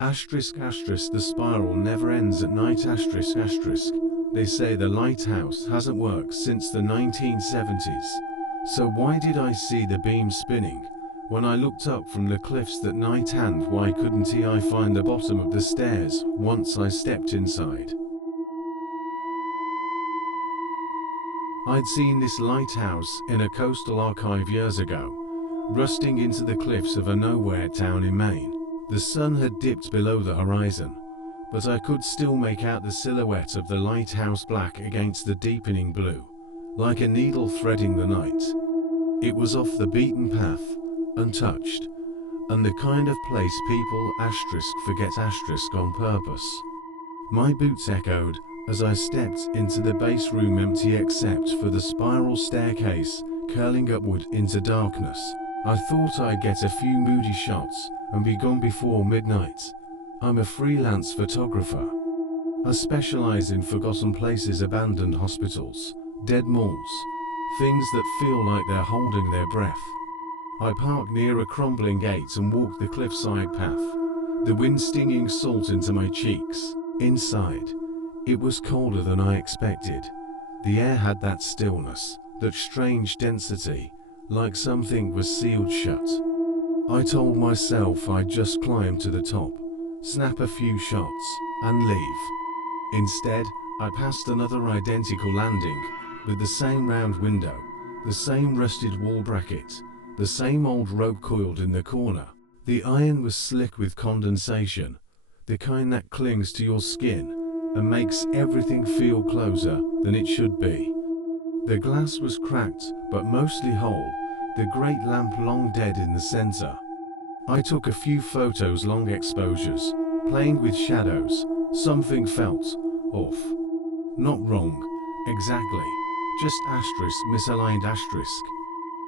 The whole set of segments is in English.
Asterisk asterisk, the spiral never ends at night. Asterisk asterisk. They say the lighthouse hasn't worked since the 1970s. So why did I see the beam spinning when I looked up from the cliffs that night, and why couldn't I find the bottom of the stairs once I stepped inside? I'd seen this lighthouse in a coastal archive years ago, rusting into the cliffs of a nowhere town in Maine. The sun had dipped below the horizon, but I could still make out the silhouette of the lighthouse, black against the deepening blue, like a needle threading the night. It was off the beaten path, untouched, and the kind of place people forget on purpose. My boots echoed as I stepped into the base room, empty except for the spiral staircase curling upward into darkness. I thought I'd get a few moody shots and be gone before midnight. I'm a freelance photographer. I specialize in forgotten places, abandoned hospitals, dead malls, things that feel like they're holding their breath. I parked near a crumbling gate and walked the cliffside path, the wind stinging salt into my cheeks. Inside, it was colder than I expected. The air had that stillness, that strange density, like something was sealed shut. I told myself I'd just climb to the top, snap a few shots, and leave. Instead, I passed another identical landing, with the same round window, the same rusted wall bracket, the same old rope coiled in the corner. The iron was slick with condensation, the kind that clings to your skin and makes everything feel closer than it should be. The glass was cracked, but mostly whole, the great lamp long dead in the center. I took a few photos, long exposures, playing with shadows. Something felt off. Not wrong, exactly, just misaligned asterisk.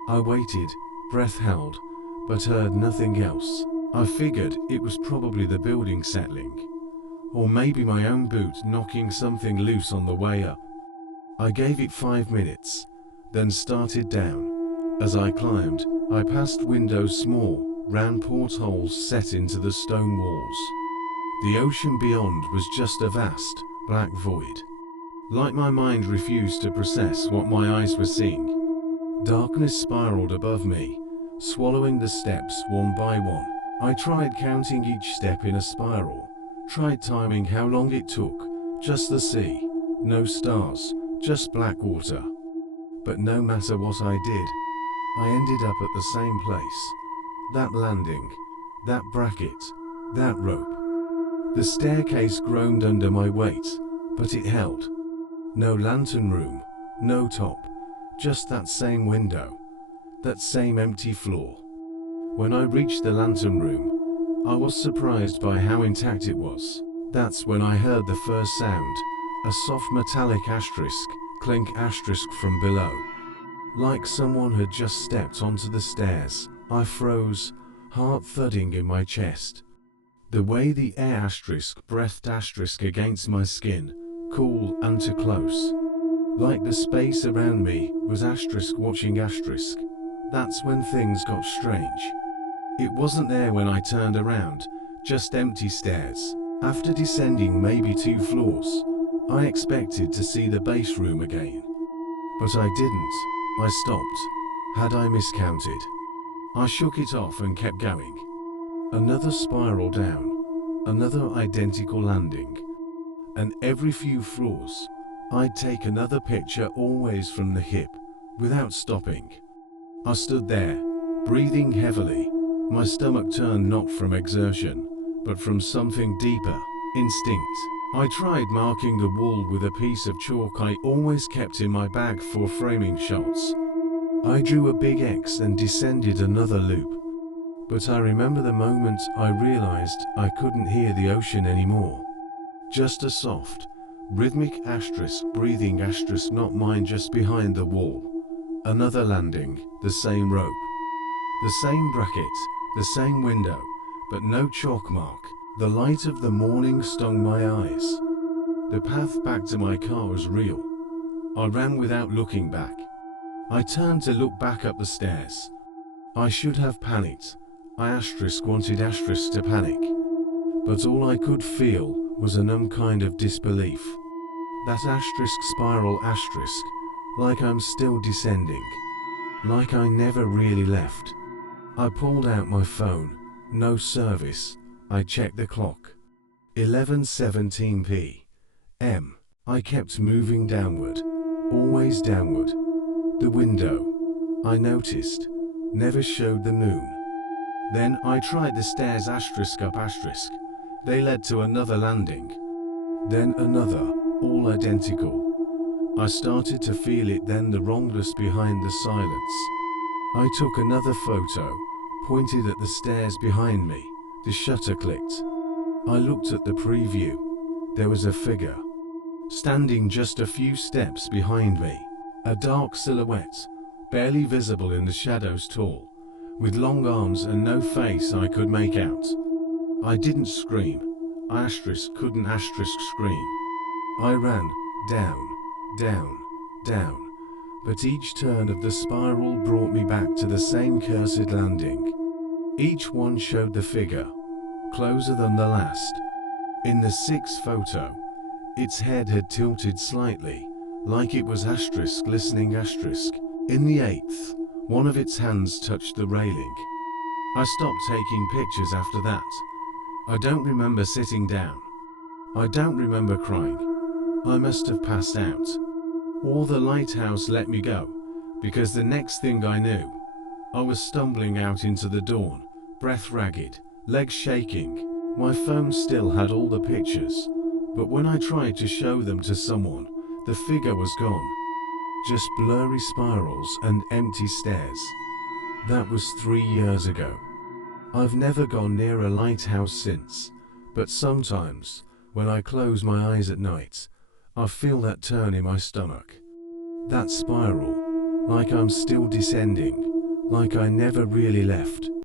I waited, breath held, but heard nothing else. I figured it was probably the building settling, or maybe my own boot knocking something loose on the way up. I gave it 5 minutes, then started down. As I climbed, I passed windows, small, round portholes set into the stone walls. The ocean beyond was just a vast, black void. Like my mind refused to process what my eyes were seeing. Darkness spiraled above me, swallowing the steps one by one. I tried counting each step in a spiral, tried timing how long it took, just the sea, no stars, just black water. But no matter what I did, I ended up at the same place. That landing, that bracket, that rope. The staircase groaned under my weight, but it held. No lantern room, no top, just that same window, that same empty floor. When I reached the lantern room, I was surprised by how intact it was. That's when I heard the first sound, a soft metallic asterisk, clink asterisk from below. Like someone had just stepped onto the stairs, I froze, heart thudding in my chest. The way the air asterisk breathed asterisk against my skin, cool and too close. Like the space around me was asterisk watching asterisk. That's when things got strange. It wasn't there when I turned around, just empty stairs. After descending maybe 2 floors, I expected to see the base room again. But I didn't. I stopped. Had I miscounted? I shook it off and kept going. Another spiral down, another identical landing. And every few floors, I'd take another picture, always from the hip, without stopping. I stood there, breathing heavily, my stomach turned not from exertion, but from something deeper, instinct. I tried marking the wall with a piece of chalk I always kept in my bag for framing shots. I drew a big X and descended another loop. But I remember the moment I realized I couldn't hear the ocean anymore. Just a soft, rhythmic asterisk breathing asterisk, not mine, just behind the wall. Another landing, the same rope, the same bracket, the same window, but no chalk mark. The light of the morning stung my eyes. The path back to my car was real. I ran without looking back. I turned to look back up the stairs. I should have panicked. I wanted to panic. but all I could feel was a numb kind of disbelief. That asterisk spiral asterisk, like I'm still descending, like I never really left. I pulled out my phone, no service. I checked the clock. 11:17 p.m. I kept moving downward, always downward. The window, I noticed, never showed the moon. Then I tried the stairs asterisk up asterisk. They led to another landing. Then another, all identical. I started to feel it then, the wrongness behind the silence. I took another photo, pointed at the stairs behind me. The shutter clicked. I looked at the preview. There was a figure, standing just a few steps behind me. A dark silhouette, barely visible in the shadows, tall, with long arms and no face I could make out. I didn't scream. I couldn't scream. I ran, down, down, down. But each turn of the spiral brought me back to the same cursed landing. Each one showed the figure, closer than the last. In the sixth photo, its head had tilted slightly, like it was listening asterisk. In the eighth, one of its hands touched the railing. I stopped taking pictures after that. I don't remember sitting down. I don't remember crying. I must have passed out. Or the lighthouse let me go, because the next thing I knew, I was stumbling out into the dawn, breath ragged, legs shaking. My phone still had all the pictures, but when I tried to show them to someone, the figure was gone. Just blurry spirals and empty stairs. That was 3 years ago. I've never gone near a lighthouse since, but sometimes, when I close my eyes at night, I feel that turn in my stomach. That spiral, like I'm still descending, like I never really left.